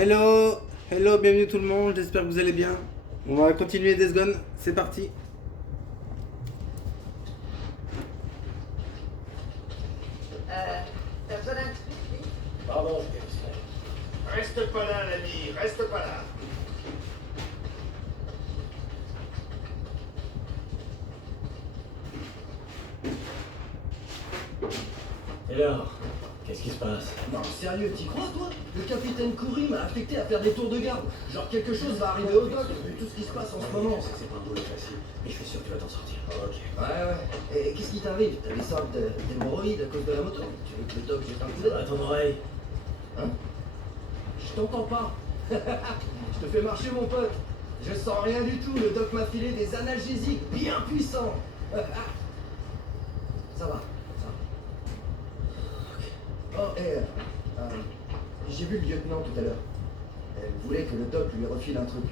Hello, hello, bienvenue tout le monde, j'espère que vous allez bien. On va continuer Days Gone, c'est parti. T'as besoin d'un truc, oui? Pardon, j'étais distrait. Reste pas là, l'ami, reste pas là. Et alors, qu'est-ce qui se passe? Non, sérieux, t'y crois, toi? Le capitaine Coury m'a affecté à faire des tours de garde. Genre, quelque chose va arriver au doc, vu tout ce qui se passe en ce moment. C'est pas un boulot facile, mais je suis sûr que tu vas t'en sortir. Ok. Ouais. Et qu'est-ce qui t'arrive? T'as des sortes d'hémorroïdes à cause de la moto? Tu veux que le doc jette un coup d'œil? À ton oreille. Hein? Je t'entends pas. Je te fais marcher, mon pote. Je sens rien du tout. Le doc m'a filé des analgésiques bien puissants. Ça va. Oh, j'ai vu le lieutenant tout à l'heure. Elle voulait que le doc lui refile un truc.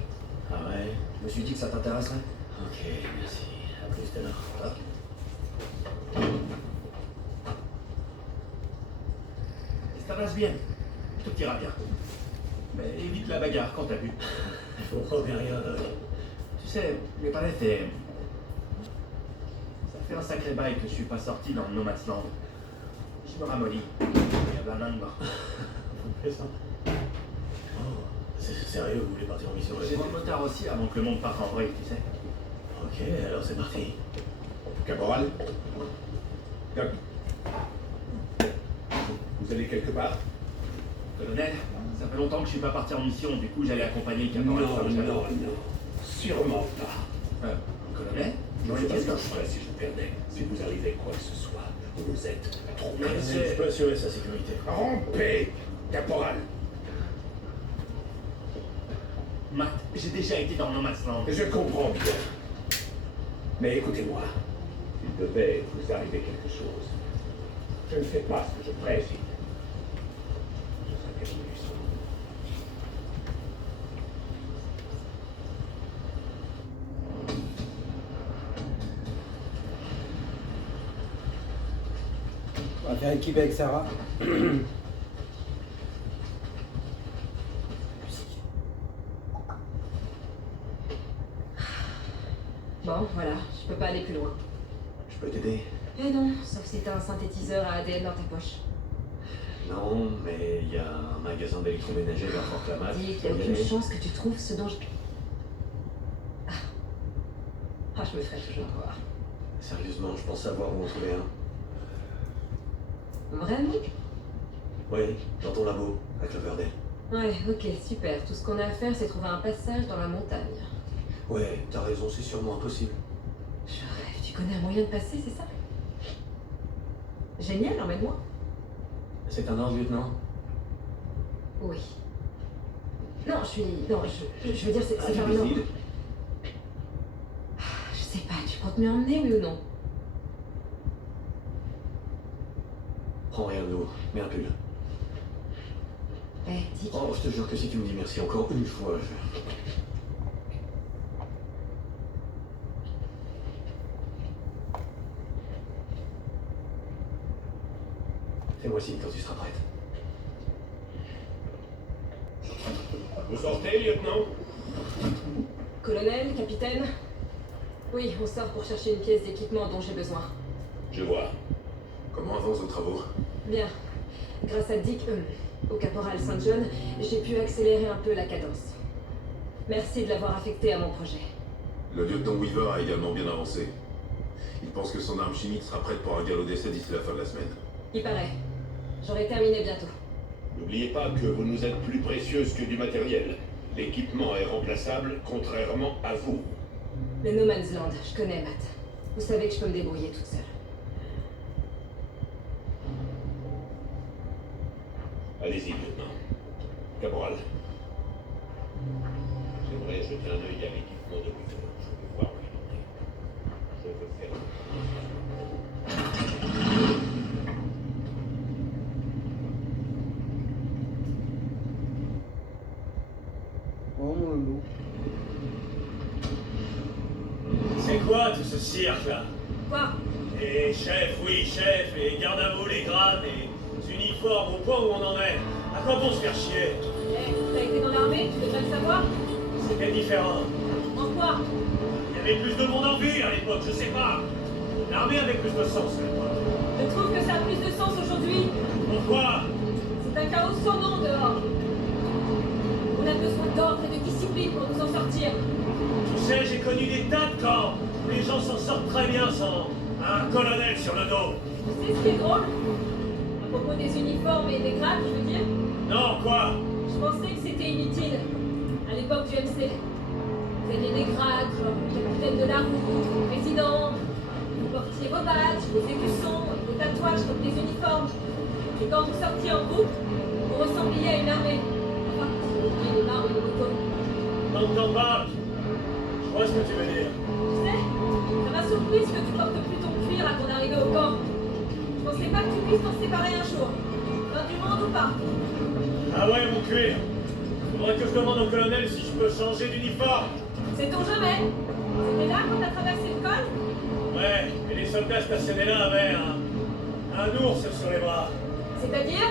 Ah ouais? Je me suis dit que ça t'intéresserait. Ok, merci. À plus tout à l'heure. Ok. Ça passe bien. Tout ira bien. Mais évite la bagarre quand t'as bu. Je comprends bien rien, Doc. Tu sais, me paraît, ça fait un sacré bail que je suis pas sorti dans le No Man's Land. Je me ramollis. Il y a la main de mort. Vous plaît ça? Oh, c'est sérieux, vous voulez partir en mission? J'ai mon motard aussi avant que le monde parte en vrille, tu sais. Ok, alors c'est parti. Caporal? Doc. Vous allez quelque part? Colonel, ça fait longtemps que je suis pas parti en mission, du coup j'allais accompagner le caporal. Non, sûrement pas. Colonel? Je ne sais pas ce que je ferais si je vous perdais. Si vous arrivez quoi que ce soit, vous êtes trop Je peux assurer sa sécurité. Rampez, caporal. Matt, j'ai déjà été dans No Man's Land. Je comprends bien. Mais écoutez-moi, il devait vous arriver quelque chose. Je ne fais pas ce que je présume. Je serais bien innocent. On va faire équipe avec Sarah. Bon, voilà, je peux pas aller plus loin. Je peux t'aider? Eh non, sauf si t'as un synthétiseur à ADN dans ta poche. Non, mais il y a un magasin d'électroménager vers Fort Clamart. Dis qu'il y a aucune chance que tu trouves ce dont je... je me ferai toujours voir. Sérieusement, je pense savoir où en trouver un. Vraiment? Oui, dans ton labo, à Cloverdale. Ouais, ok, super. Tout ce qu'on a à faire, c'est trouver un passage dans la montagne. Ouais, t'as raison, c'est sûrement impossible. Je rêve, tu connais un moyen de passer, c'est ça? Génial, emmène-moi. C'est un ordre, lieutenant? Oui. Non, Non, je veux dire, c'est pas vraiment... Difficile. Je sais pas, tu comptes m'y emmener, oui ou non? Prends rien de lourd, mets un pull. Eh, dis... Oh, je te jure que si tu me dis merci encore une fois, je... Fais-moi signe quand tu seras prête. Vous sortez, lieutenant? Colonel, capitaine? Oui, on sort pour chercher une pièce d'équipement dont j'ai besoin. Je vois. Comment avancent vos travaux? Bien. Grâce à Dick, au caporal Saint John, j'ai pu accélérer un peu la cadence. Merci de l'avoir affecté à mon projet. Le lieutenant Weaver a également bien avancé. Il pense que son arme chimique sera prête pour un galop d'essai d'ici la fin de la semaine. Il paraît. J'aurai terminé bientôt. N'oubliez pas que vous nous êtes plus précieuse que du matériel. L'équipement est remplaçable, contrairement à vous. Le No Man's Land, je connais, Matt. Vous savez que je peux me débrouiller toute seule. Allez-y, lieutenant. Caporal. J'aimerais jeter un œil à l'équipement de Weaver. Je veux voir où il en est. Je veux faire... Oh mon loulou. C'est quoi tout ce cirque-là? Quoi? Et chef, oui, chef, et garde à vous, les grades, et uniformes, au point où on en est. À quoi bon se faire chier? Eh, t'as été dans différent. En quoi? Il y avait plus de monde en ville à l'époque, je sais pas. L'armée avait plus de sens à l'époque. Je trouve que ça a plus de sens aujourd'hui. Pourquoi? C'est un chaos sans nom dehors. On a besoin d'ordre et de discipline pour nous en sortir. Tu sais, j'ai connu des tas de camps. Les gens s'en sortent très bien sans un colonel sur le dos. Tu sais ce qui est drôle? À propos des uniformes et des grades, je veux dire, Non, quoi? je pensais que c'était inutile. À l'époque du MC. Vous aviez des grades, genre capitaine de la route, président. Vous portiez vos badges, vos écussons, vos tatouages comme des uniformes. Et quand vous sortiez en groupe, vous ressembliez à une armée. Enfin, si vous oubliez les barres et les motos. Tant que t'en parles, je vois ce que tu veux dire. Tu sais, ça m'a surprise que tu portes plus ton cuir à ton arrivée au camp. Je pensais pas que tu puisses t'en séparer un jour. Fin du monde ou pas. Ah ouais, mon cuir. Faudrait que je demande au colonel si je peux changer d'uniforme. Sait-on jamais? C'était là quand t'as traversé le col? Ouais, et les soldats stationnés là avaient un ours sur les bras. C'est-à-dire?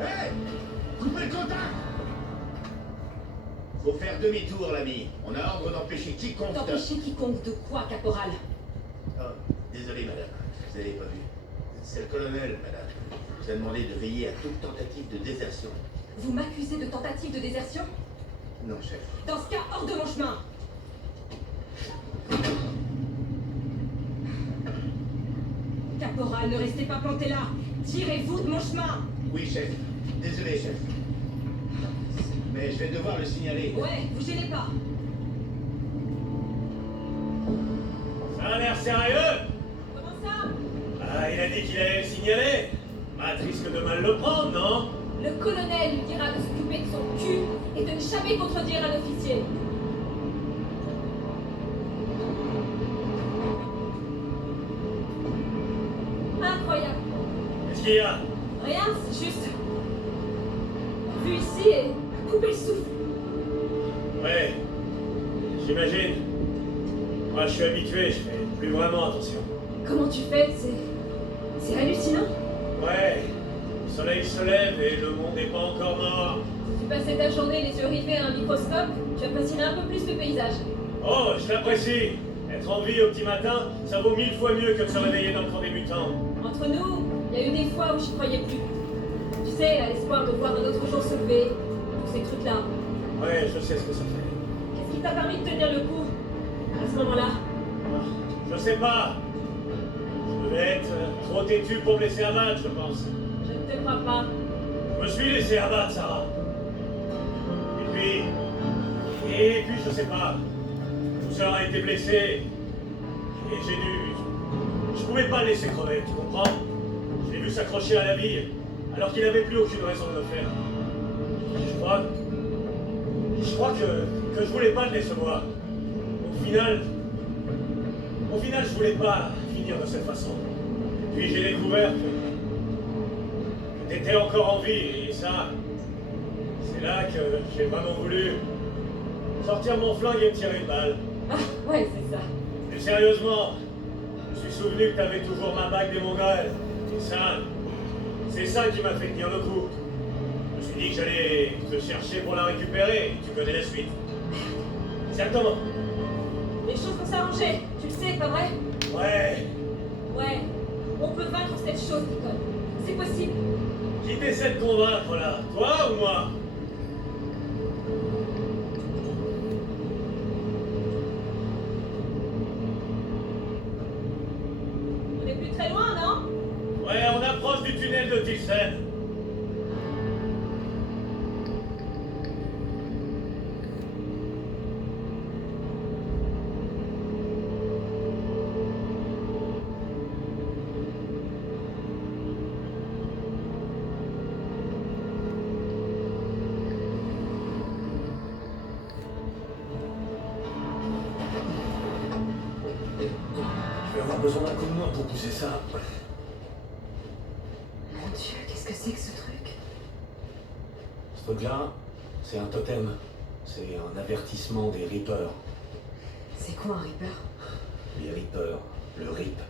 Hey! Coupez le contact! Faut faire demi-tour, l'ami. On a ordre d'empêcher quiconque de... T'empêcher quiconque de quoi, caporal? Oh, désolé, madame. Vous n'avez pas vu. C'est le colonel, madame. Il vous a demandé de veiller à toute tentative de désertion. Vous m'accusez de tentative de désertion? Non, chef. Dans ce cas, hors de mon chemin! Caporal, ne restez pas planté là! Tirez-vous de mon chemin! Oui, chef. Désolé, chef. Mais je vais devoir le signaler. Ouais, vous gênez pas! Ça a l'air sérieux? Comment ça? Ah, il a dit qu'il allait le signaler. Matt risque de mal le prendre, non? Le colonel lui dira de s'occuper de son cul et de ne jamais contredire un officier. Incroyable. Qu'est-ce qu'il y a? Rien, c'est juste... Vu ici et couper le souffle. Ouais, j'imagine. Moi, je suis habitué, je fais plus vraiment attention. Comment tu fais? C'est hallucinant. Ouais, le soleil se lève et le monde n'est pas encore mort. Si tu passais ta journée les yeux rivés à un microscope, tu apprécierais un peu plus le paysage. Oh, je l'apprécie. Être en vie au petit matin, ça vaut 1000 fois mieux que de se réveiller dans le camp des mutants. Entre nous, il y a eu des fois où j'y croyais plus. Tu sais, à l'espoir de voir un autre jour se lever, tous ces trucs-là. Ouais, je sais ce que ça fait. Qu'est-ce qui t'a permis de tenir le coup à ce moment-là? Je sais pas. Je devais être trop têtu pour me laisser abattre, je pense. Je ne te crois pas. Je me suis laissé abattre, Sarah. Et puis, je sais pas. Tout ça a été blessé. Et j'ai dû... Je pouvais pas le laisser crever, tu comprends? Je l'ai vu s'accrocher à la vie, alors qu'il n'avait plus aucune raison de le faire. Je crois que je voulais pas le décevoir. Au final, je voulais pas finir de cette façon. Puis j'ai découvert que t'étais encore en vie, et ça, c'est là que j'ai vraiment voulu sortir mon flingue et me tirer une balle. Ah, ouais, c'est ça. Mais sérieusement, je me suis souvenu que t'avais toujours ma bague des Mongols. Et ça, c'est ça qui m'a fait tenir le coup. Je me suis dit que j'allais te chercher pour la récupérer, et tu connais la suite. Exactement. Les choses vont s'arranger, tu le sais, pas vrai? Ouais. Ouais, on peut vaincre cette chose, Nicole. C'est possible. Qui t'essaie de convaincre là? Toi ou moi? On n'est plus très loin, non? Ouais, on approche du tunnel de Thyssen. Je vais avoir besoin d'un coup de main pour pousser ça. Mon Dieu, qu'est-ce que c'est que ce truc? Ce truc-là, c'est un totem. C'est un avertissement des Reapers. C'est quoi un Reaper? Les Reapers, le Rip,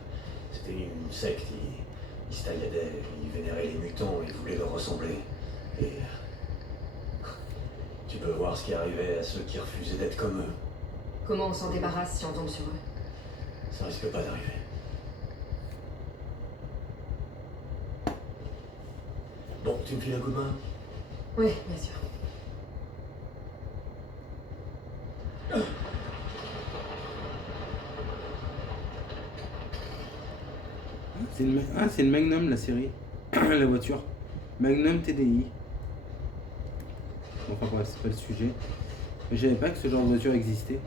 c'était une secte. Ils se tailladaient, ils vénéraient les mutants, ils voulaient leur ressembler. Et... tu peux voir ce qui arrivait à ceux qui refusaient d'être comme eux. Comment on s'en débarrasse si on tombe sur eux? Ça risque pas d'arriver. Bon, tu me files un coup de main? Oui, bien sûr. C'est une Magnum la série. La voiture. Magnum TDI. Enfin bref, c'est pas le sujet. Mais je savais pas que ce genre de voiture existait.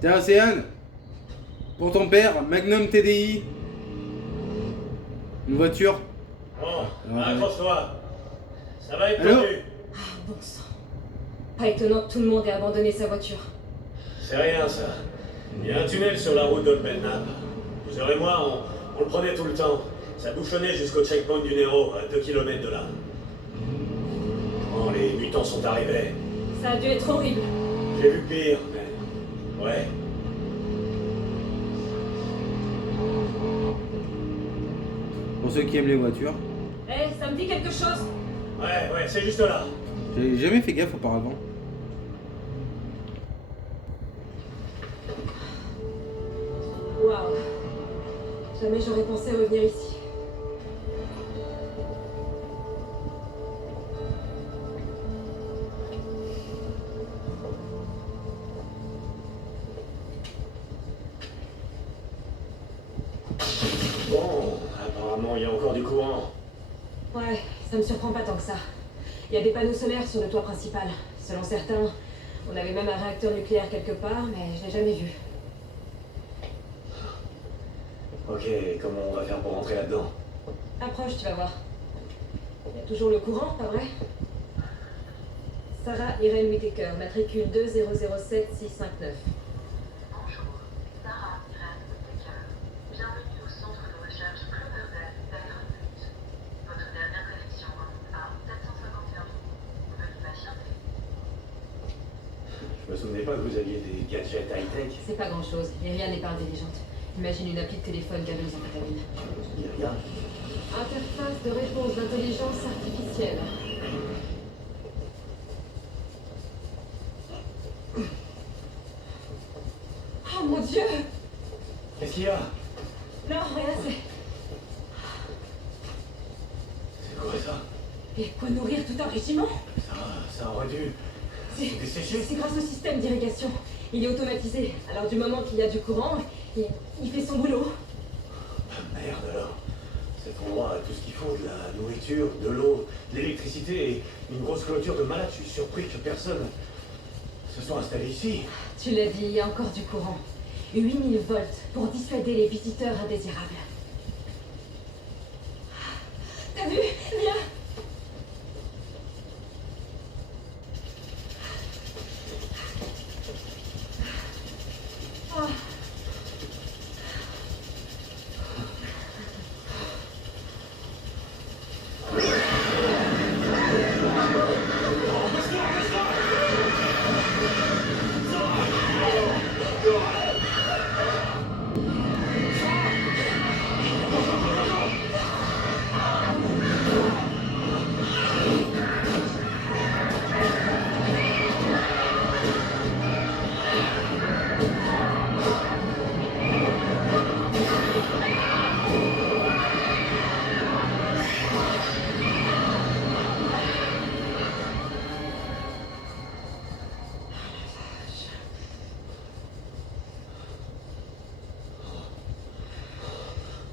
Tiens Océane, pour ton père, Magnum TDI. Une voiture. Bon, accroche-toi. Ça va être Allô? tendu. Ah, bon sang. Pas étonnant que tout le monde ait abandonné sa voiture. C'est rien, ça. Il y a un tunnel sur la route d'Olbennap. Vous et moi, on le prenait tout le temps. Ça bouchonnait jusqu'au checkpoint du Nero, à 2 km de là. Quand les mutants sont arrivés, Ça a dû être horrible. j'ai vu pire, mais... ouais. Pour ceux qui aiment les voitures. Eh, ça me dit quelque chose. Ouais, c'est juste là. J'avais jamais fait gaffe auparavant. Waouh. Jamais j'aurais pensé revenir ici. Bon, apparemment, il y a encore du courant. Ouais, ça me surprend pas tant que ça. Il y a des panneaux solaires sur le toit principal. Selon certains, on avait même un réacteur nucléaire quelque part, mais je l'ai jamais vu. Ok, comment on va faire pour rentrer là-dedans? Approche, tu vas voir. Il y a toujours le courant, pas vrai? Sarah Irene Whittaker, matricule 2007659. Bonjour, Sarah Irene Whittaker. Bienvenue au centre de recherche Cloverdale d'Aéronautique. Votre dernière connexion à 751 000. Veuillez patienter. Je me souvenais pas que vous aviez des gadgets high-tech. C'est pas grand chose, et rien n'est pas intelligente. Imagine une appli de téléphone gaveuse en patamine. Je dis rien. Interface de réponse d'intelligence artificielle. Oh mon Dieu! Qu'est-ce qu'il y a? Non, rien, C'est quoi ça? Et quoi nourrir tout un régiment? Ça aurait dû... C'est desséché? c'est grâce au système d'irrigation. Il est automatisé. Alors du moment qu'il y a du courant, il fait son boulot. Ah, merde alors. Cet endroit a tout ce qu'il faut, de la nourriture, de l'eau, de l'électricité et une grosse clôture de malades. Je suis surpris que personne se soit installé ici. Tu l'as dit, il y a encore du courant. 8000 volts pour dissuader les visiteurs indésirables. T'as vu? Viens! Ah.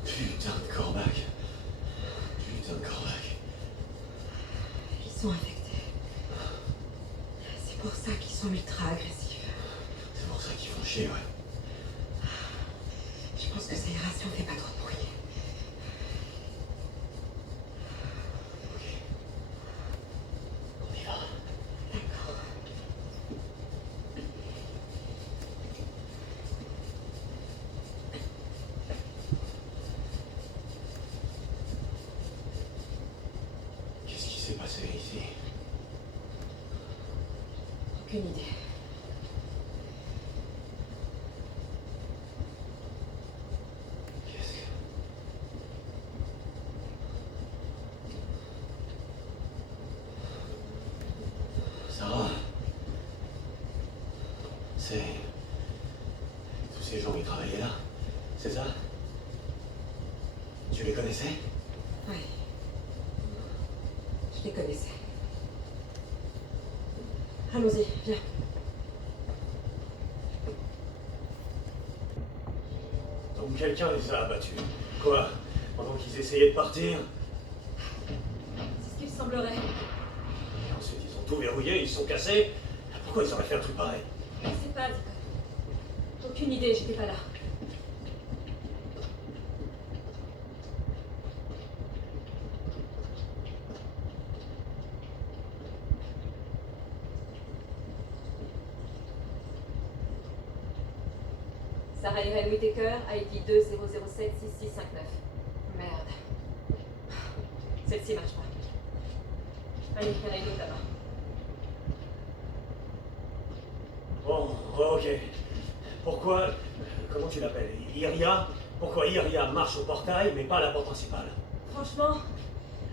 Putain de Cormac. Putain de Cormac. Ils sont infectés. C'est pour ça qu'ils sont ultra agressifs. C'est pour ça qu'ils font chier, ouais. Je pense que ça ira si on fait pas trop de bruit. Ok. On y va. D'accord. Qu'est-ce qui s'est passé ici? Aucune idée. Gabriella, c'est ça? Tu les connaissais? Oui. Je les connaissais. Allons-y, viens. Donc quelqu'un les a abattus. Quoi? Pendant qu'ils essayaient de partir? C'est ce qu'il semblerait. Et ensuite ils ont tout verrouillé, ils se sont cassés. Pourquoi ils auraient fait un truc pareil? Je sais pas, Deacon. Aucune idée, j'étais pas là. Sarah Irene Whittaker, ID 2007-6659. Merde. Celle-ci marche pas. Allez, il y en a une autre là-bas. Bon, ok. Pourquoi... Comment tu l'appelles? Iria? Pourquoi Iria marche au portail, mais pas à la porte principale? Franchement,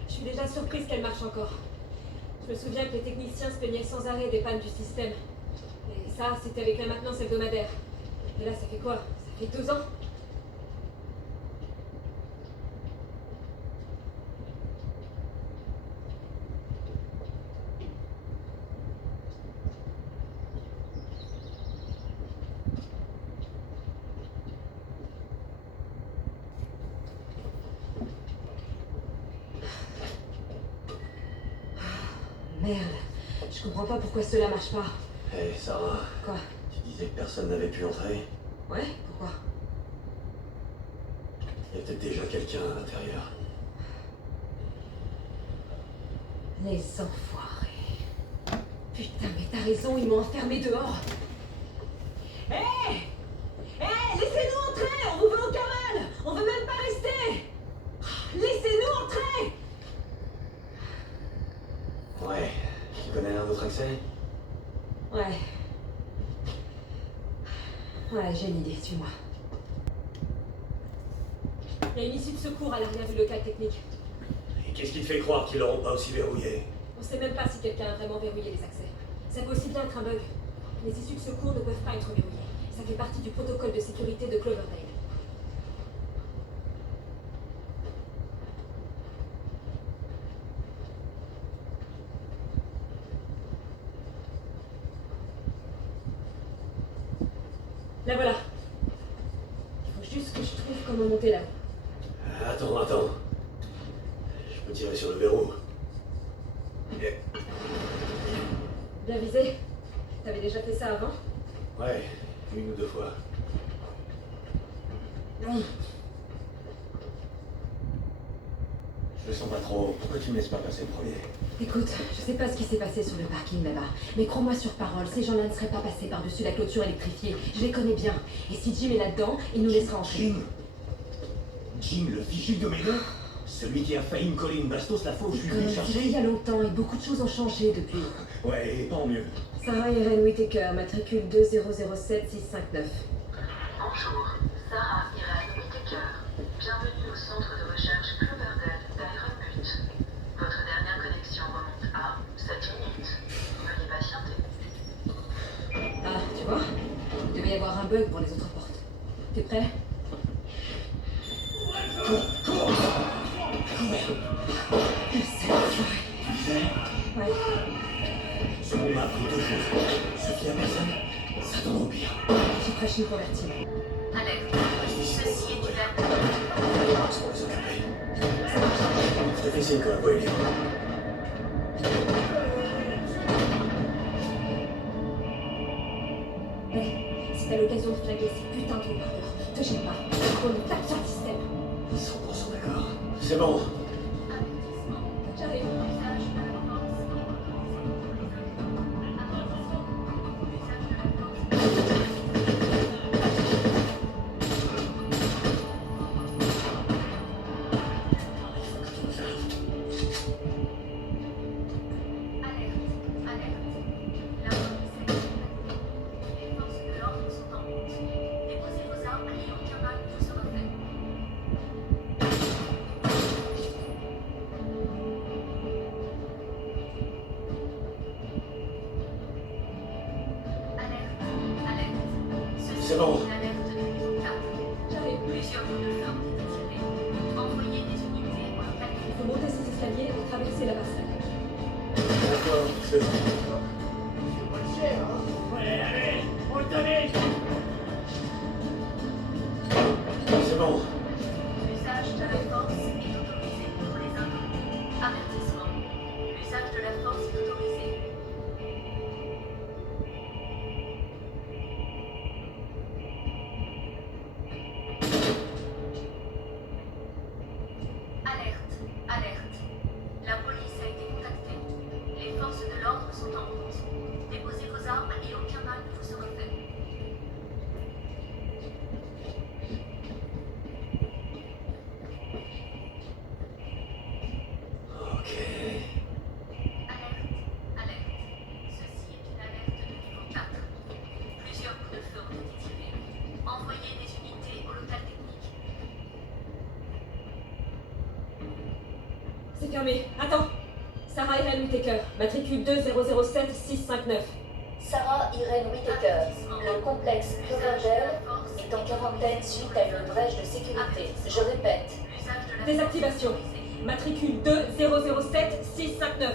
je suis déjà surprise qu'elle marche encore. Je me souviens que les techniciens se plaignaient sans arrêt des pannes du système. Et ça, c'était avec la maintenance hebdomadaire. Et là, ça fait quoi? Ça fait 2 ans? Merde, je comprends pas pourquoi cela marche pas. Hé, Sarah, Quoi? tu disais que personne n'avait pu entrer? Ouais, pourquoi? Il y a peut-être déjà quelqu'un à l'intérieur. Les enfoirés. Putain, mais t'as raison, ils m'ont enfermé dehors. Hé! Hé, laissez-nous entrer! On vous veut au cavale! On veut même pas rester! Laissez-nous entrer! Ouais. Tu connais un autre accès? Ouais. Ouais, j'ai une idée, suis-moi. Il y a une issue de secours à l'arrière du local technique. Et qu'est-ce qui te fait croire qu'ils l'auront pas aussi verrouillé? On sait même pas si quelqu'un a vraiment verrouillé les accès. Ça peut aussi bien être un bug. Les issues de secours ne peuvent pas être verrouillées. Ça fait partie du protocole de sécurité de Cloverdale. La voilà. Il faut juste que je trouve comment monter là. Attends. Je peux tirer sur le verrou. Bien visé. T'avais déjà fait ça avant? Ouais, 1 ou 2 fois. Je le sens pas trop. Pourquoi tu me laisses pas passer le premier? Écoute, je sais pas ce qui s'est passé sur le parking là-bas, mais crois-moi sur parole, ces gens-là ne seraient pas passés par-dessus la clôture électrifiée. Je les connais bien. Et si Jim est là-dedans, il nous laissera entrer. Jim, le fichu de Médon? Celui qui a failli me coller une bastos la fois où je suis venu le C'était chercher? il y a longtemps et beaucoup de choses ont changé depuis. Ouais, tant mieux. Sarah Irene Whittaker, matricule 2007659. Bonjour, Sarah Irene Whittaker. Bienvenue au centre de recherche Cloverdale d'Ironbutte. Votre dernière connexion remonte à 7 minutes. Veuillez patienter. Ah, tu vois? Il devait y avoir un bug pour les autres portes. T'es prêt? Ouais. Ce qu'on m'a appris 2 choses. Ce qui a personne, ça tombe au pire. J'ai prêché une convertie. Alerte. Ceci est une alerte. C'est pour les occuper. Je te fais signe quand la voie est libre. Hé, si t'as l'occasion de flinguer ces putains de haut-parleurs, te gêne pas. On nous tape sur le système. 100% d'accord. C'est bon. J'arrive. Plusieurs coups de feu ont été tirés. Envoyez des unités au local. Il faut monter ces escaliers et traverser la passerelle. D'accord, c'est ça. Ouais, allez, on le donne. C'est bon. L'usage de la force est autorisé pour les inconnus. Avertissement. L'usage de la force est autorisé. Alerte, alerte. La police a été contactée. Les forces de l'ordre sont en route. Déposez vos armes et aucun mal ne vous sera fait. Ok. Alerte, alerte. Ceci est une alerte de niveau 4. Plusieurs coups de feu ont été tirés. Envoyez des unités au local technique. C'est fermé. Attends. Sarah Irene Whittaker, matricule 2007 659. Sarah Irene Whittaker, le complexe Cloverdale est en quarantaine suite à une brèche de sécurité. Je répète, L'usage de la Désactivation. Matricule 2007 659.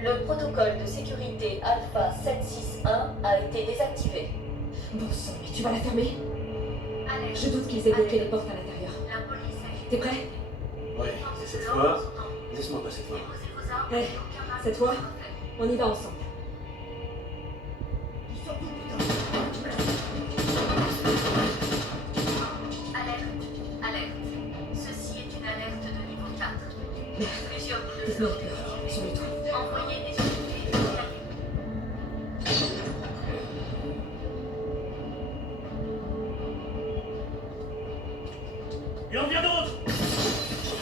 le protocole de sécurité Alpha 761 a été désactivé. Bon sang, mais tu vas la fermer? Alerte. Je doute qu'ils aient bloqué les portes à l'intérieur. La police a été T'es prêt? Ouais, et cette fois, laisse-moi passer devant. Déposez vos armes Eh, et aucun mal cette ne vous fois, sera fait. on y va ensemble. Alerte, alerte. Ceci est une alerte de niveau 4. Plusieurs coups de Des feu ont snipers été sur le toit. tirés. Envoyez des unités au local. Il en vient d'autres.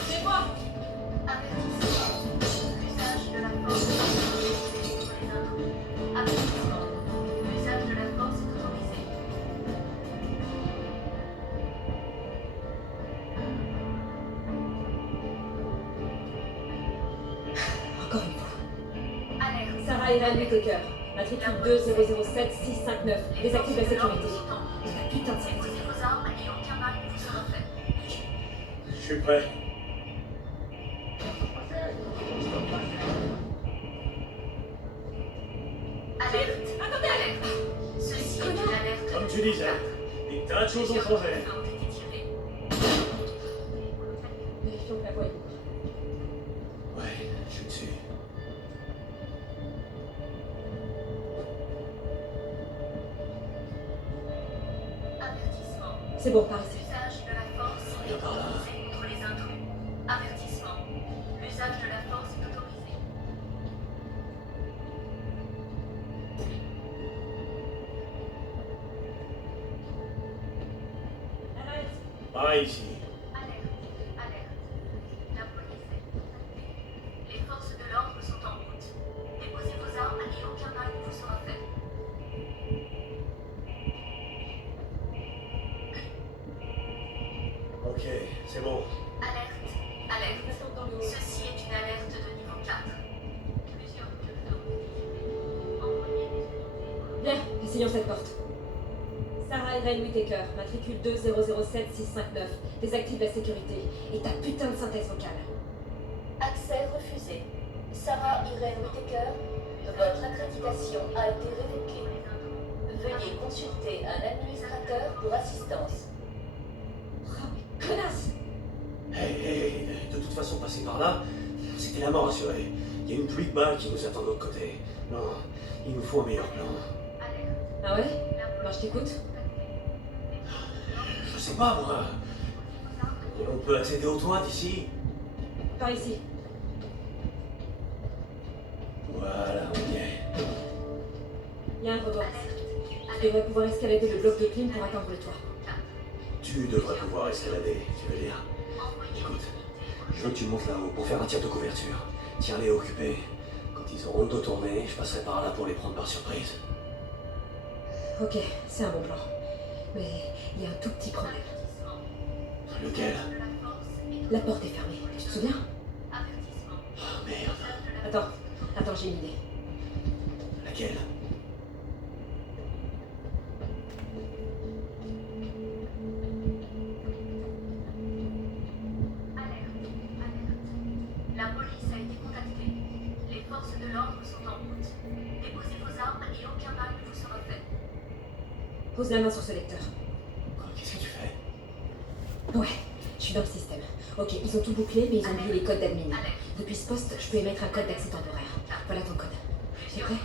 C'est moi! Avertissement. L'usage de la force est autorisé pour les inconnus. Avertissement. L'usage de la force est autorisé. Encore une fois. Alerte. Sarah Irene Whittaker, matricule 2007 659. Désactive la sécurité. Et la putain de sécurité. Déposez vos armes et aucun mal ne vous sera fait. Je suis prêt. Alerte. Attendez! Alerte. Ceci est une alerte. Comme tu disais, des tas de choses ont Plusieurs coups changé. de feu ont été tirés. Vérifions que la voie est libre. Ouais, je suis dessus. Avertissement. C'est bon, par ici. L'usage de la force est autorisé contre les intrus. Avertissement. L'usage de la force est autorisé. Arrête! Par ici. Alerte. Alerte. La police est contactée. Les forces de l'ordre sont en route. Déposez vos armes et aucun mal ne vous sera fait. Ok, c'est bon. Alerte. Alerte. Ceci est une alerte de niveau 4. Plusieurs coups de feu ont été tirés. Envoyez des unités. Bien, essayons cette porte. Sarah Irene Whittaker, matricule 2007 659. Désactive la sécurité. Et ta putain de synthèse vocale. Accès refusé. Sarah Irene Whittaker, votre accréditation a été révoquée. Veuillez consulter un administrateur pour assistance. Oh, mais connasse! Hey, de toute façon, passer par là, c'était la mort assurée. Il y a une pluie de balles qui nous attend de l'autre côté. Non, il nous faut un meilleur plan. Alerte. Ah ouais? Alors je t'écoute. Je sais pas, moi. On peut accéder au toit d'ici. Par ici. Voilà, on y est. Il y a un rebord. Tu devrais pouvoir escalader le bloc de clim pour atteindre le toit. Tu devrais pouvoir escalader, tu veux dire. Écoute, je veux que tu montes là-haut pour faire un tir de couverture. Tiens-les occupés. Quand ils auront le dos tourné, je passerai par là pour les prendre par surprise. Ok, c'est un bon plan. Mais il y a un tout petit problème. Lequel? La porte est fermée, tu te souviens? Oh merde. Attends, j'ai une idée. Laquelle? Pose la main sur ce lecteur. Quoi, qu'est-ce que tu fais? Ouais, je suis dans le système. Ok, ils ont tout bouclé, mais ils ont oublié les codes d'admin. Depuis ce poste, je peux émettre un code d'accès temporaire. Voilà ton code. T'es prêt?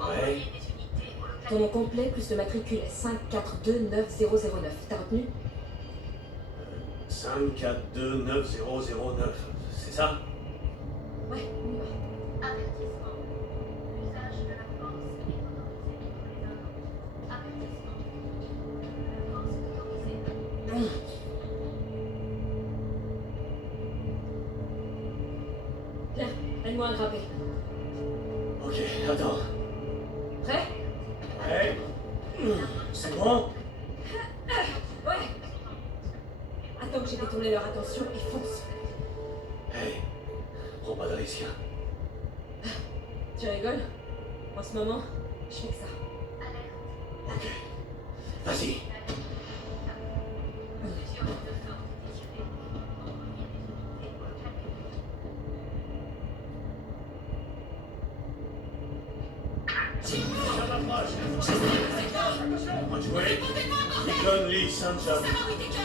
Ouais. Ton nom complet plus le matricule 5429009. T'as retenu? 5429009, c'est ça? Ouais, on y va. Avertissement. L'usage de la force est autorisé pour les hommes. Avertissement. La force est autorisée. Bien, aide-moi à grimper. Ok, attends. Prêt? Ouais. C'est bon? Ouais. Attends que j'ai détourné leur attention et fonce. Hey, prends pas de risque. Tu rigoles? En ce moment, je fais que ça. Ok. Vas-y. Joué. Deacon Lee Samson.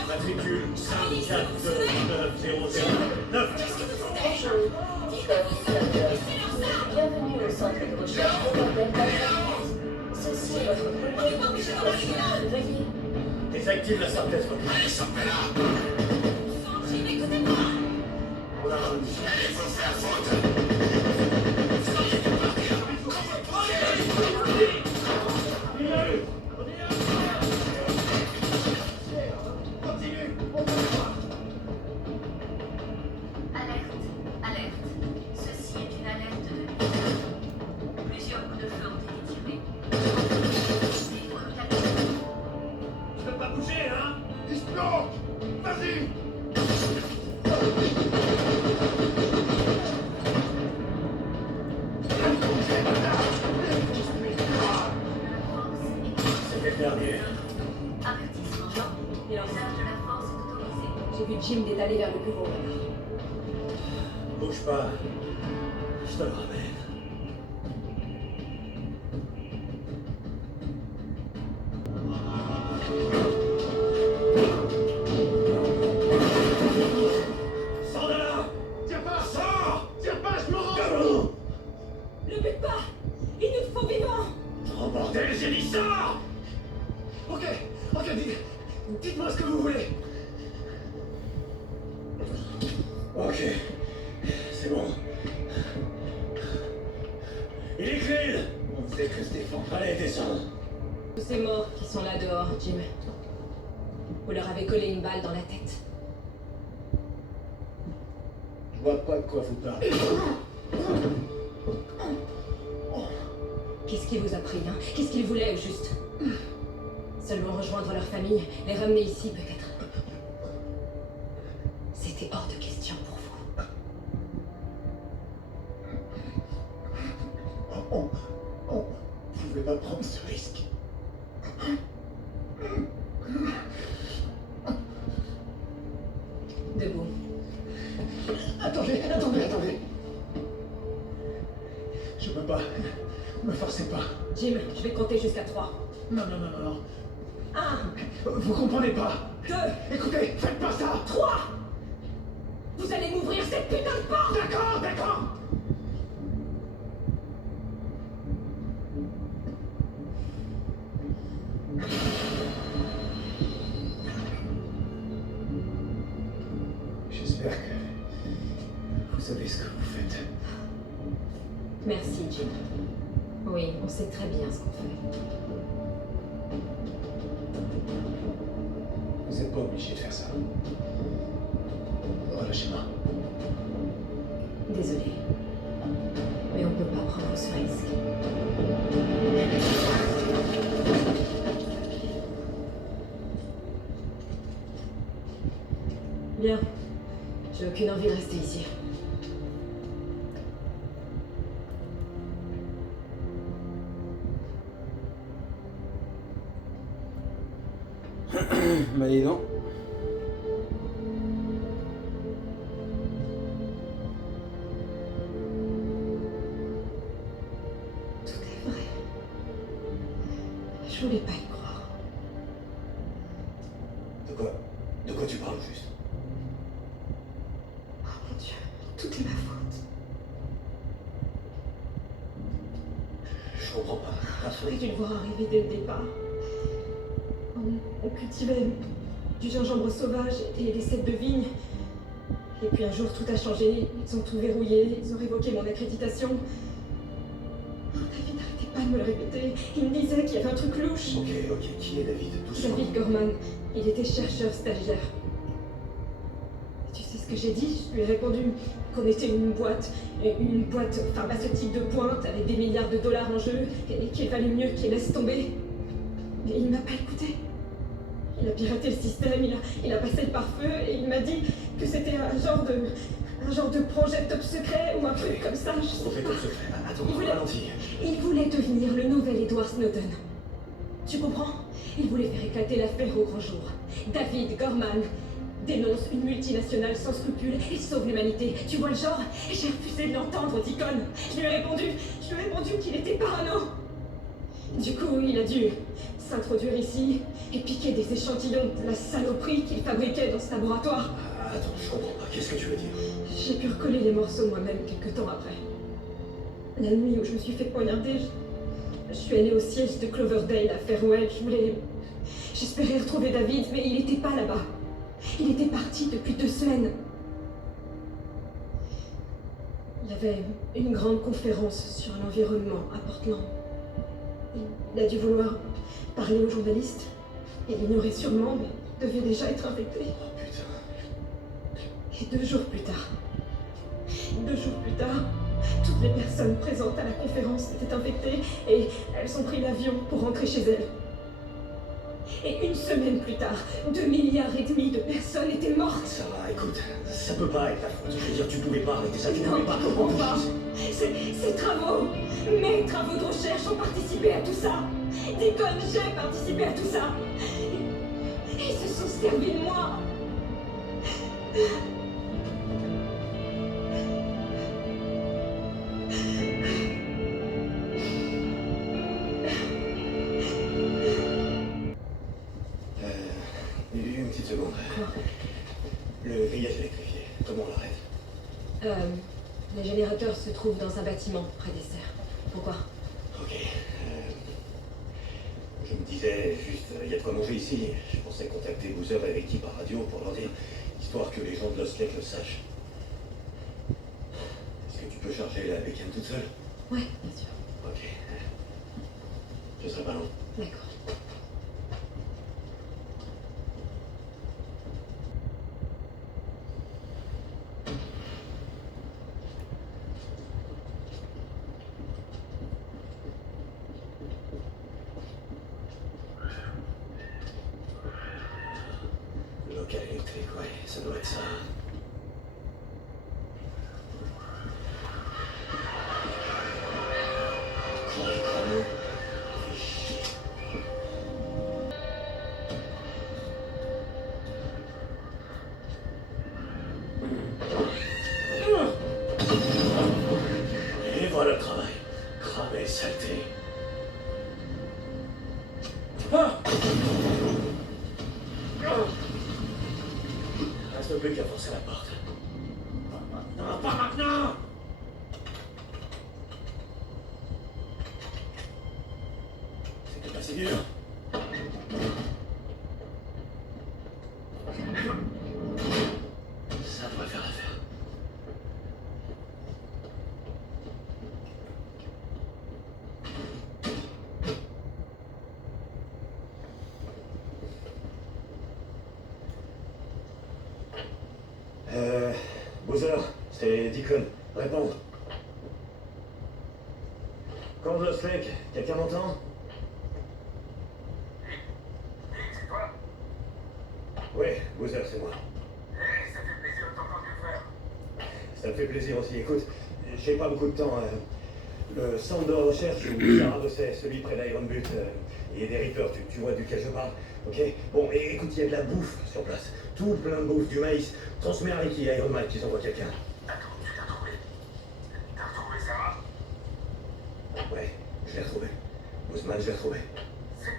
Matricule 5429009. Bonjour, Deacon Slater. Bienvenue au centre de recherche de bordel d'Alphabet. Ceci est votre projet de situation. Veuillez. Désactive la synthèse vocale. On a remis. Alerte, alerte. Ceci est une alerte de lecteur. Plusieurs coups de feu ont été tirés. Tu peux pas bouger, hein? Il se planque! Vas-y! C'était le dernier. Avertissement. Il en L'usage de la force est autorisé. J'ai vu Jim détaler vers le bureau. Bouge pas. Je te le ramène. Sors de là! Tire pas! Sors! Tire pas, je me rends! Ne bute pas! Il nous faut vivants! Oh bordel, j'ai dit sors! Ok, dites-moi ce que vous voulez. Ok, c'est bon. Il est clean! On ne fait que se défendre. Allez, descends. Tous ces morts qui sont là dehors, Jim. Vous leur avez collé une balle dans la tête. Je vois pas de quoi vous parlez. Qu'est-ce qui vous a pris, hein? Qu'est-ce qu'ils voulaient, au juste? Seulement rejoindre leur famille, les ramener ici, peut-être. C'était hors de question pour vous. On pouvait pas prendre ce risque. Debout. Attendez. Je peux pas. Me forcez pas. Jim, je vais compter jusqu'à 3. Non. 1, Vous comprenez pas. 2, Écoutez, faites pas ça. 3! Vous allez m'ouvrir cette putain de porte! D'accord. J'espère que vous savez ce que vous faites. Merci, Jim. Oui, on sait très bien ce qu'on fait. Vous n'êtes pas obligé de faire ça. Relâchez-moi. Désolé. Mais on peut pas prendre ce risque. Bien. J'ai aucune envie de rester ici. Bah dis donc. Tout est vrai. Je Je voulais pas y croire. De quoi tu parles au juste? Oh mon Dieu, tout est ma faute. Je comprends pas. J'aurais dû le voir arriver dès le départ. On cultivait du gingembre sauvage et des cèpes de vigne. Et puis un jour, tout a changé. Ils ont tout verrouillé, ils ont révoqué mon accréditation. Oh, David n'arrêtait pas de me le répéter. Il me disait qu'il y avait un truc louche. Ok, qui est David? Doucement. David Gorman, il était chercheur stagiaire. Tu sais ce que j'ai dit? Je lui ai répondu qu'on était une boîte pharmaceutique de pointe avec des milliards de dollars en jeu et qu'il valait mieux qu'il laisse tomber. Mais il m'a pas écouté. Il a piraté le système, il a passé le pare-feu et il m'a dit que c'était un genre de projet top secret ou un truc comme ça. Je sais Projet pas. top secret. Attends, ralentis. Il voulait devenir le nouvel Edward Snowden. Tu comprends? Il voulait faire éclater l'affaire au grand jour. David Gorman dénonce une multinationale sans scrupules et sauve l'humanité. Tu vois le genre? J'ai refusé de l'entendre, Deacon. Je lui ai répondu qu'il était parano. Du coup, il a dû s'introduire ici et piquer des échantillons de la saloperie qu'il fabriquait dans ce laboratoire. Attends, je comprends pas. Qu'est-ce que tu veux dire? J'ai pu recoller les morceaux moi-même quelques temps après. La nuit où je me suis fait poignarder, je suis allée au siège de Cloverdale à Farewell. J'espérais retrouver David, mais il n'était pas là-bas. Il était parti depuis 2 semaines. Il y avait une grande conférence sur l'environnement à Portland. Il a dû vouloir parler aux journalistes. Il ignorait sûrement, mais il devait déjà être infecté. Oh putain. Et 2 jours plus tard, toutes les personnes présentes à la conférence étaient infectées et elles ont pris l'avion pour rentrer chez elles. Et 1 semaine plus tard, 2,5 milliards de personnes étaient mortes. Sarah, écoute, ça peut pas être ta faute. Je veux dire, tu pouvais pas arrêter ça, tu Non, pouvais pas. je comprends pas. Ces travaux, mes travaux de recherche ont participé à tout ça. Deacon, j'ai participé à tout ça. Ils se sont servis de moi. Une petite seconde. Le grillage électrifié, comment on l'arrête? Les générateurs se trouvent dans un bâtiment près des serres. Pourquoi? Ok. Je me disais juste, il y a de quoi manger ici. Je pensais contacter Boozer et Ricky par radio pour leur dire, histoire que les gens de Lost Lake le sachent. Est-ce que tu peux charger la bécane toute seule? Ouais, bien sûr. Ok. Je serai pas long. D'accord. Local électrique, ouais, ça doit être ça. Quoi, les crânes? Et voilà le travail. Cramé, saleté. Ah! Reste plus qu'à forcer la porte. Non, pas maintenant! C'était pas si dur. Ça devrait faire l'affaire. Boozer, c'est Deacon. Réponds. Quand Lost Lake, quelqu'un m'entend? C'est toi? Oui, Boozer, c'est moi. Ça fait plaisir de t'entendre, frère. Ça me fait plaisir aussi. Écoute, j'ai pas beaucoup de temps. Le centre de recherche où Sarah bossait, celui près d'Iron Butte, il y a des Reapers, tu vois duquel je parle, ok? Bon, et écoute, il y a de la bouffe sur place. Tout plein de bouffe, du maïs. Transmets à Ricky et Iron Man qu'ils envoient quelqu'un. Attends, tu l'as trouvé? T'as retrouvé Sarah? Ouais, je l'ai retrouvé. Ousmane, je l'ai retrouvé. C'est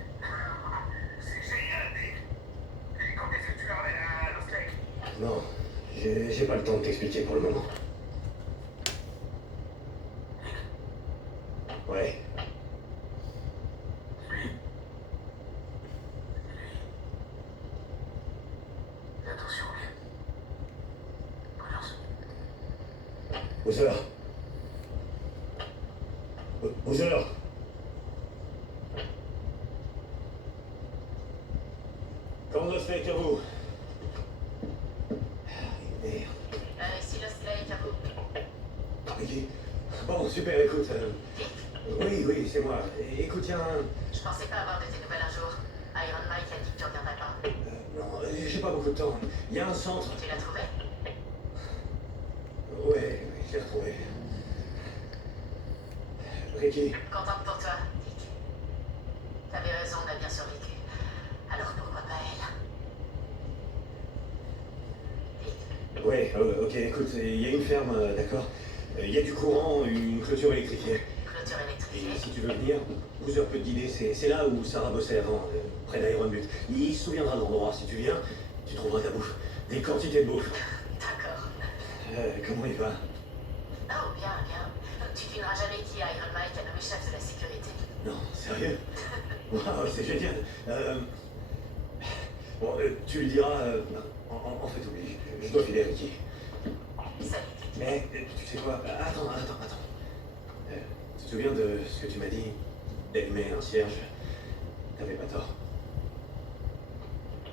Non, j'ai pas le temps de t'expliquer pour le moment. Ouais. Fais attention, ok? Prudence. Bowser. Bowser. Comment ne fait que vous? Merde. Ici l'Ostela et Cabo. Ah, bon, super, écoute. Oui, c'est moi. Écoute, tiens. Je pensais pas avoir de tes nouvelles un jour. Iron Mike a dit que tu reviendrais pas. Non, j'ai pas beaucoup de temps. Il y a un centre. Tu l'as trouvé? Ouais, je l'ai retrouvé. Ricky. Contente pour toi, Dick. T'avais raison, on a bien survécu. Alors pourquoi pas elle? Dick. Ouais, ok, écoute, il y a une ferme, d'accord? Il y a du courant, une clôture électrifiée. Clôture électrifiée. Et si tu veux venir, Boozer peut te guider. C'est là où Sarah bossait avant, près d'Iron Butte. Il se souviendra de l'endroit. Si tu viens, tu trouveras ta bouffe. Des quantités de bouffe. D'accord. Comment il va? Oh, bien. Tu devineras jamais qui Iron Mike a nommé chef de la sécurité. Non, sérieux? Waouh, c'est génial. Bon, tu lui diras... en fait, oublie, je dois filer Ricky. Salut. Mais, tu sais quoi? Attends. Tu te souviens de ce que tu m'as dit? D'allumer un cierge? T'avais pas tort.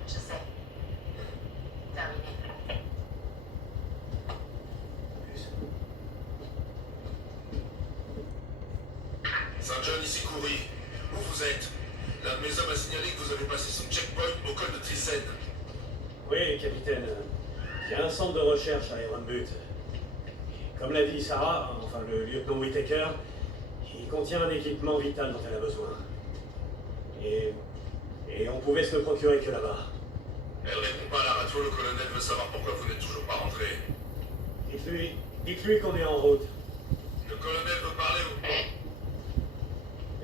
Je sais. Terminé. Plus. Saint-John, ici Coury. Où vous êtes? L'un de mes hommes a signalé que vous avez passé son checkpoint au col de Thyssen. Oui, capitaine. Il y a un centre de recherche à Iron Butte. Comme l'a dit Sarah, enfin le lieutenant Whittaker, il contient un équipement vital dont elle a besoin. Et on pouvait se le procurer que là-bas. Elle répond pas à la radio, le colonel veut savoir pourquoi vous n'êtes toujours pas rentré. Dites-lui qu'on est en route. Le colonel veut parler au...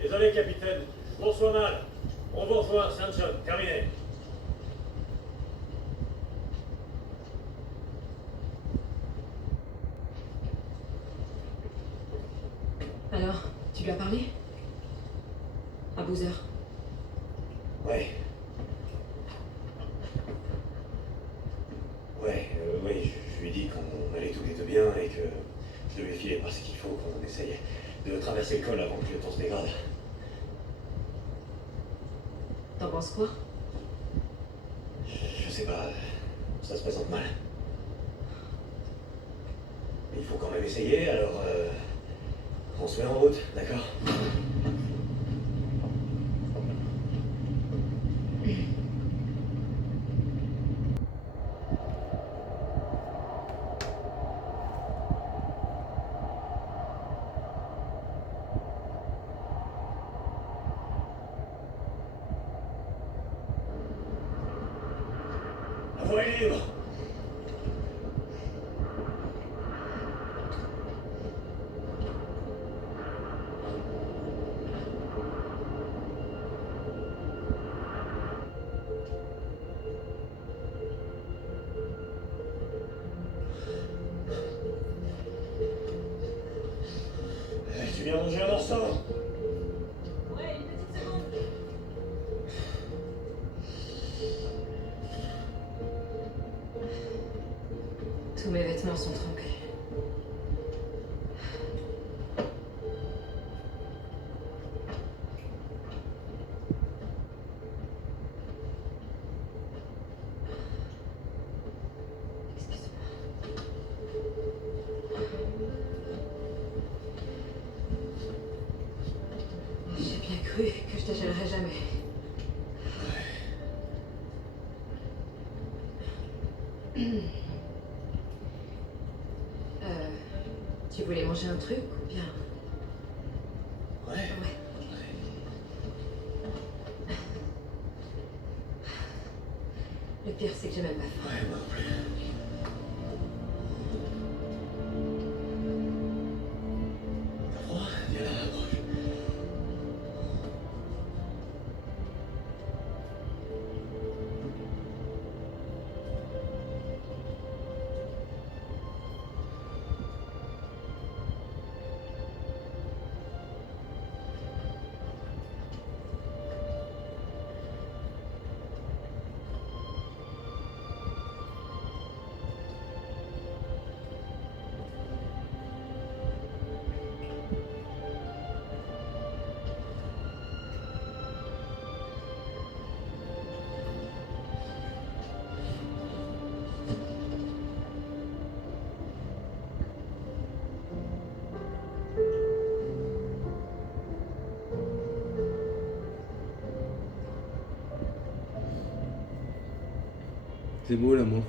Désolé, capitaine. Je vous reçois mal. On vous rejoint, Saint John. Terminé. Alors, tu lui as parlé? À Boozer. Ouais. Oui, je lui ai dit qu'on allait tous les deux bien et que je devais filer parce qu'il faut qu'on essaye de traverser le col avant que le temps se dégrade. T'en penses quoi? Je sais pas, ça se présente mal. Il faut quand même essayer, alors on se met en route, d'accord? La voie est libre! Tu viens manger un morceau? Ouais, une petite seconde. Tous mes vêtements sont trempés. J'ai bien cru que je te gênerais jamais. Tu voulais manger un truc ou bien... Ouais. Le pire, c'est que j'ai même pas faim. Ouais, moi non plus. T'as froid? Viens là, approche. C'est beau l'amour.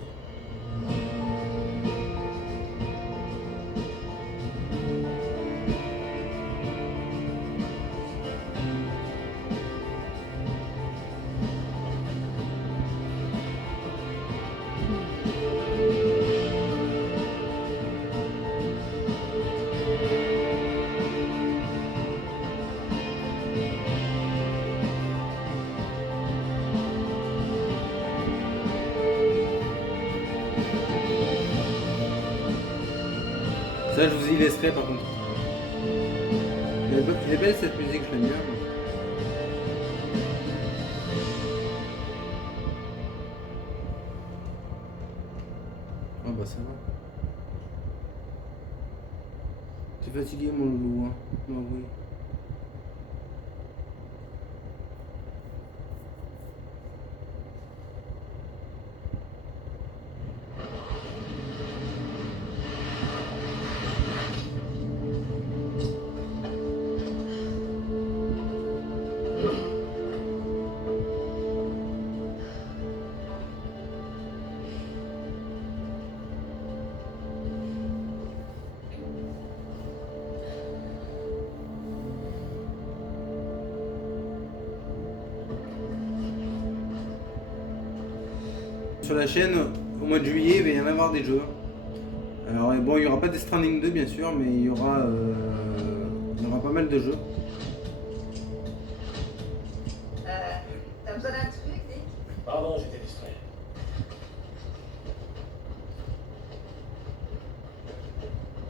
Ça, je vous y laisserai par contre. Elle est belle cette musique, je l'aime bien. Ah bah ça va. T'es fatigué mon loulou, hein? Bah oui. Sur la chaîne, au mois de juillet, il va y en avoir des jeux. Alors bon, il n'y aura pas Death Stranding 2 bien sûr, mais il y aura pas mal de jeux. T'as besoin d'un truc, Nick? Pardon, j'étais distrait.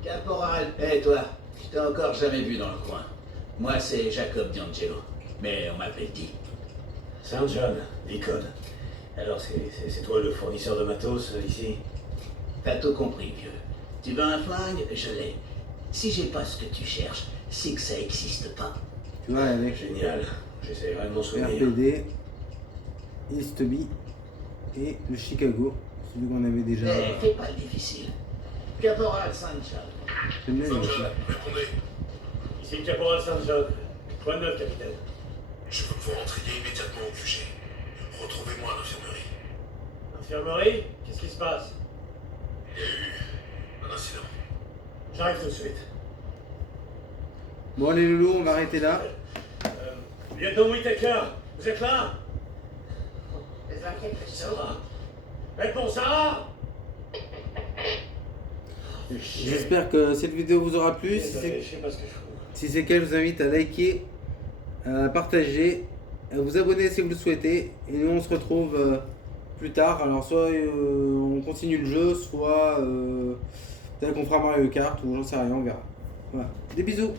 Caporal, hé toi, je t'ai encore jamais vu dans le coin. Moi c'est Jacob D'Angelo, mais on m'appelle Di. Saint John, Deacon. Alors, c'est toi le fournisseur de matos ici? T'as tout compris, vieux. Tu veux un flingue? Je l'ai. Si j'ai pas ce que tu cherches, c'est que ça existe pas. Tu vois, avec Génial. J'essaierai de m'en souvenir. RPD, Eastby et le Chicago, celui qu'on avait déjà. Mais fais pas le difficile. Caporal Saint-John. J'aime bien les Saint-John, machins. répondez. Ici le caporal Saint-John. Quoi de neuf, capitaine? Je veux que vous rentriez immédiatement au QG. Retrouvez-moi à l'infirmerie. Infirmerie? Qu'est-ce qui se passe? Il y a eu un incident. J'arrive tout de suite. Bon les loulous, on va arrêter là. Lieutenant Whittaker, vous êtes là? Besoin de quelque chose? Sarah? Réponds, Sarah! J'espère que cette vidéo vous aura plu. Désolé, je sais pas ce que je fous. Si c'est le cas, je vous invite à liker, à partager, à vous abonner si vous le souhaitez. Et nous on se retrouve plus tard. Alors soit on continue le jeu, soit peut-être qu'on fera Mario Kart ou j'en sais rien, on verra. Voilà. Des bisous.